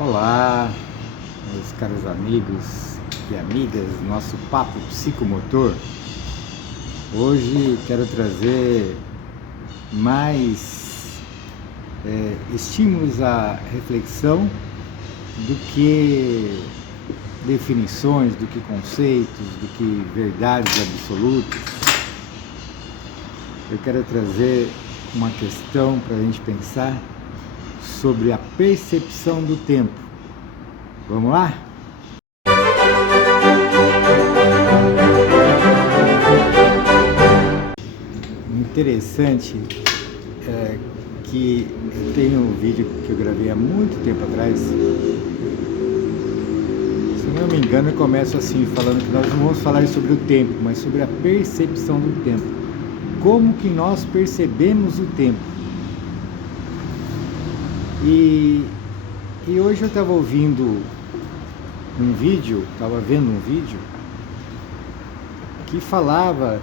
Olá, meus caros amigos e amigas, nosso papo psicomotor. Hoje quero trazer mais estímulos à reflexão do que definições, do que conceitos, do que verdades absolutas. Eu quero trazer uma questão para a gente pensar sobre a percepção do tempo. Vamos lá? Interessante que eu tenho um vídeo que eu gravei há muito tempo atrás. Se não me engano, eu começo assim, falando que nós não vamos falar sobre o tempo, mas sobre a percepção do tempo. Como que nós percebemos o tempo? E hoje eu estava vendo um vídeo que falava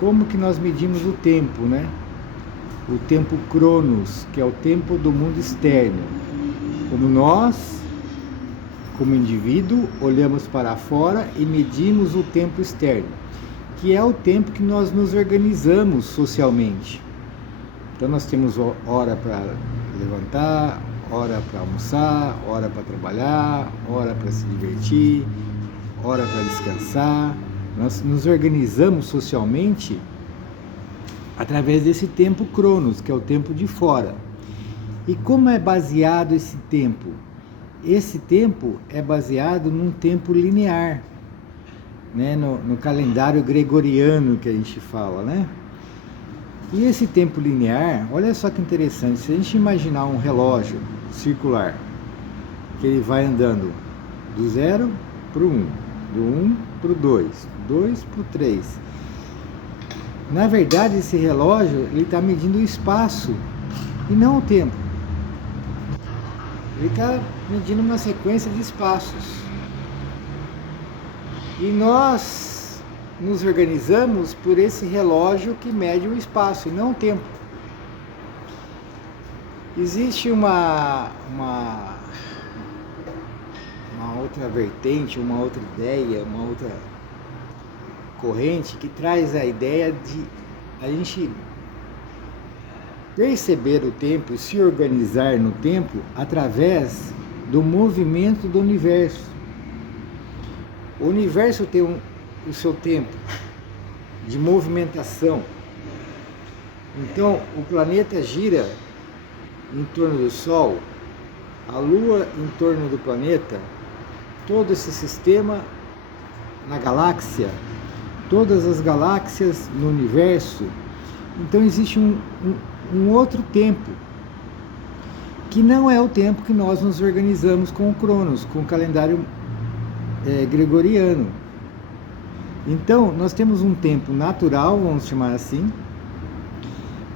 como que nós medimos o tempo, né? O tempo Cronos, que é o tempo do mundo externo. Como nós, como indivíduo, olhamos para fora e medimos o tempo externo, que é o tempo que nós nos organizamos socialmente. Então nós temos hora para levantar, hora para almoçar, hora para trabalhar, hora para se divertir, hora para descansar. Nós nos organizamos socialmente através desse tempo Cronos, que é o tempo de fora. E como é baseado esse tempo? Esse tempo é baseado num tempo linear, né? No calendário gregoriano que a gente fala, né? E esse tempo linear, olha só que interessante, se a gente imaginar um relógio circular, que ele vai andando do 0 para o 1, do 1 para o 2, 2 para o 3. Na verdade, esse relógio está medindo o espaço e não o tempo. Ele está medindo uma sequência de espaços. E nós nos organizamos por esse relógio que mede o espaço e não o tempo. Existe uma outra vertente, uma outra ideia, uma outra corrente que traz a ideia de a gente perceber o tempo e se organizar no tempo através do movimento do universo. O universo tem o seu tempo de movimentação. Então, o planeta gira em torno do Sol, a Lua em torno do planeta, todo esse sistema na galáxia, todas as galáxias no universo. Então, existe um outro tempo, que não é o tempo que nós nos organizamos com o Cronos, com o calendário gregoriano. Então, nós temos um tempo natural, vamos chamar assim,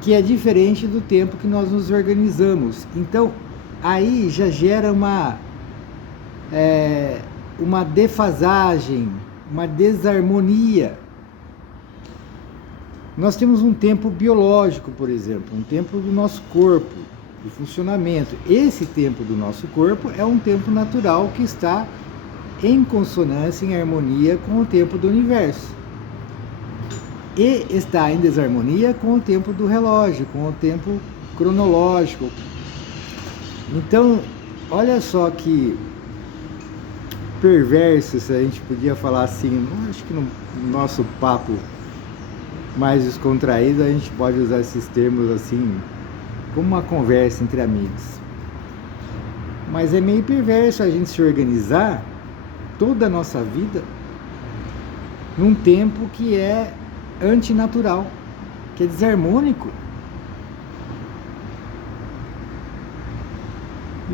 que é diferente do tempo que nós nos organizamos. Então, aí já gera uma defasagem, uma desarmonia. Nós temos um tempo biológico, por exemplo, um tempo do nosso corpo, de funcionamento. Esse tempo do nosso corpo é um tempo natural que está em consonância, em harmonia com o tempo do universo. E está em desarmonia com o tempo do relógio, com o tempo cronológico. Então, olha só que perverso, se a gente podia falar assim. Acho que no nosso papo mais descontraído a gente pode usar esses termos assim, como uma conversa entre amigos. Mas é meio perverso a gente se organizar toda a nossa vida num tempo que é antinatural, que é desarmônico.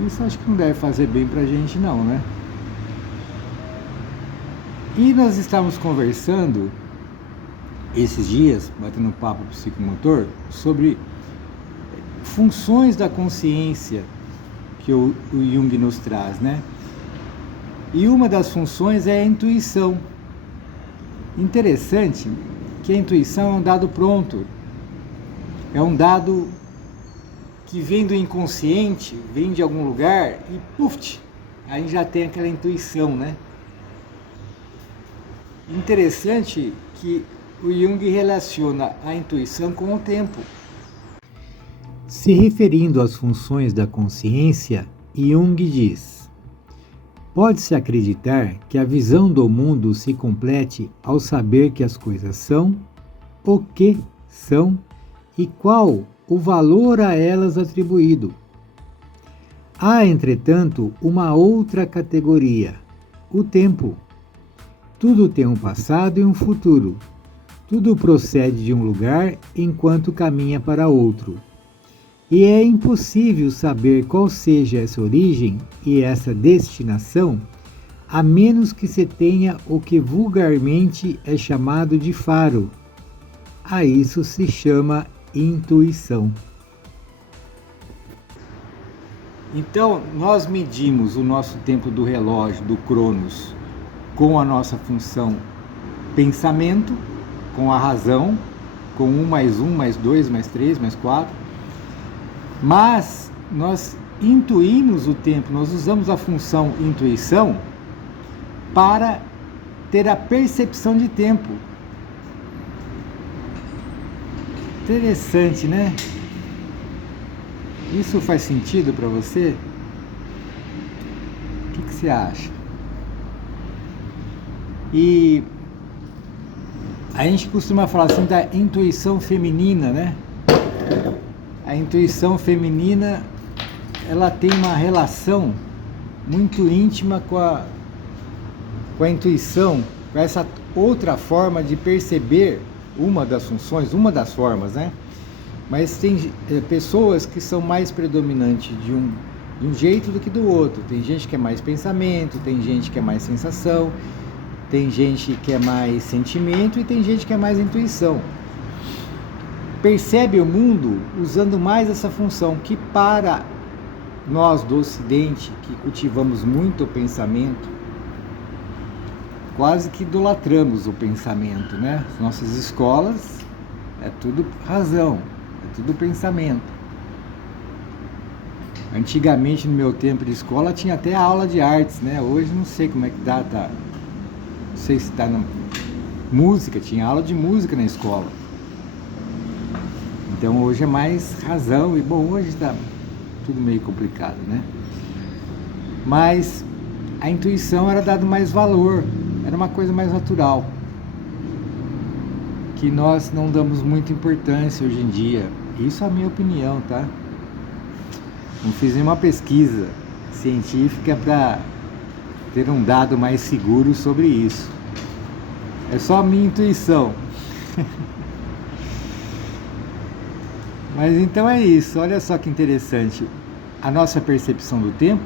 Isso acho que não deve fazer bem pra gente não, né? E nós estávamos conversando esses dias, batendo um papo psicomotor, sobre funções da consciência que o Jung nos traz, né? E uma das funções é a intuição. Interessante que a intuição é um dado pronto, é um dado que vem do inconsciente, vem de algum lugar e puf, aí já tem aquela intuição, né? Interessante que o Jung relaciona a intuição com o tempo. Se referindo às funções da consciência, Jung diz: pode-se acreditar que a visão do mundo se complete ao saber que as coisas são, o que são e qual o valor a elas atribuído. Há, entretanto, uma outra categoria, o tempo. Tudo tem um passado e um futuro. Tudo procede de um lugar enquanto caminha para outro. E é impossível saber qual seja essa origem e essa destinação, a menos que se tenha o que vulgarmente é chamado de faro. A isso se chama intuição. Então, nós medimos o nosso tempo do relógio, do Cronos, com a nossa função pensamento, com a razão, com 1 mais 1, mais 2, mais 3, mais 4. Mas nós intuímos o tempo, nós usamos a função intuição para ter a percepção de tempo. Interessante, né? Isso faz sentido para você? O que você acha? E a gente costuma falar assim da intuição feminina, né? A intuição feminina, ela tem uma relação muito íntima com a intuição, com essa outra forma de perceber uma das funções, uma das formas, né? Mas tem pessoas que são mais predominantes de um jeito do que do outro. Tem gente que é mais pensamento, tem gente que é mais sensação, tem gente que é mais sentimento e tem gente que é mais intuição. Percebe o mundo usando mais essa função, que para nós do Ocidente, que cultivamos muito o pensamento, quase que idolatramos o pensamento, né? Nossas escolas é tudo razão, é tudo pensamento. Antigamente, no meu tempo de escola, tinha até aula de artes, né? Hoje não sei como é que tá. Não sei se está na música, tinha aula de música na escola. Então hoje é mais razão, e bom, hoje está tudo meio complicado, né? Mas a intuição era dado mais valor, era uma coisa mais natural, que nós não damos muita importância hoje em dia. Isso é a minha opinião, tá? Não fiz nenhuma pesquisa científica para ter um dado mais seguro sobre isso. É só a minha intuição. Mas então é isso, olha só que interessante. A nossa percepção do tempo,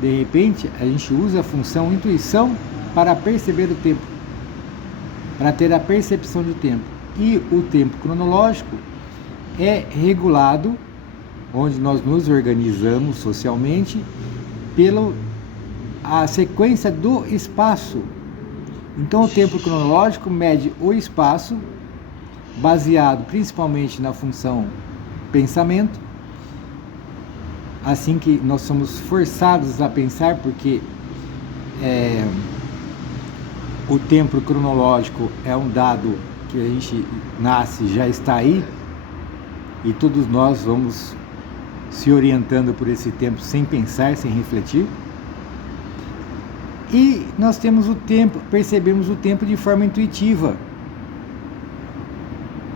de repente, a gente usa a função intuição para perceber o tempo, para ter a percepção do tempo. E o tempo cronológico é regulado, onde nós nos organizamos socialmente, pela a sequência do espaço. Então o tempo cronológico mede o espaço, baseado principalmente na função pensamento, assim que nós somos forçados a pensar, porque o tempo cronológico é um dado que a gente nasce, já está aí, e todos nós vamos se orientando por esse tempo sem pensar, sem refletir. E nós temos o tempo, percebemos o tempo de forma intuitiva.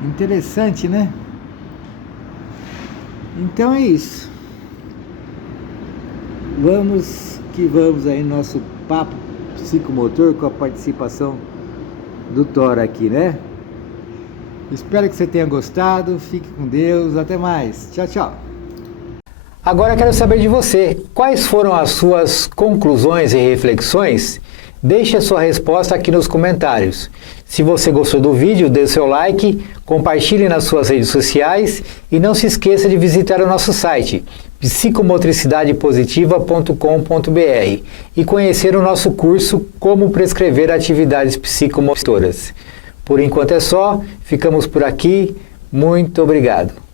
Interessante, né? Então é isso. Vamos que vamos aí no nosso papo psicomotor com a participação do Thor aqui, né? Espero que você tenha gostado. Fique com Deus. Até mais. Tchau, tchau. Agora eu quero saber de você. Quais foram as suas conclusões e reflexões? Deixe a sua resposta aqui nos comentários. Se você gostou do vídeo, dê seu like, compartilhe nas suas redes sociais e não se esqueça de visitar o nosso site psicomotricidadepositiva.com.br e conhecer o nosso curso Como Prescrever Atividades Psicomotoras. Por enquanto é só, ficamos por aqui. Muito obrigado.